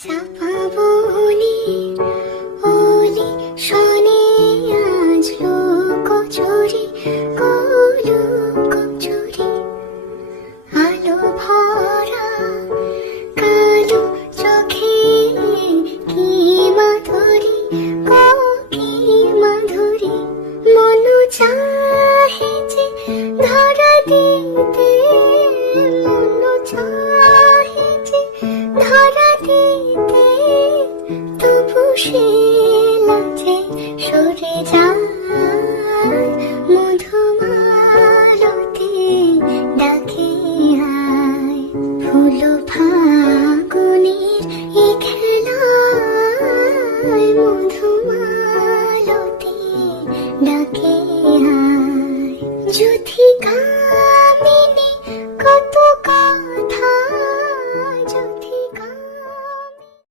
চাপা বলি ওলি শনে আজ লোকচুরি কলুকচুরি আলো ভরা কালো চোখে কি মাধুরী কি মাধুরী মন চাহে যে ধরা দিতে মন চাহে যে ধরা দিতে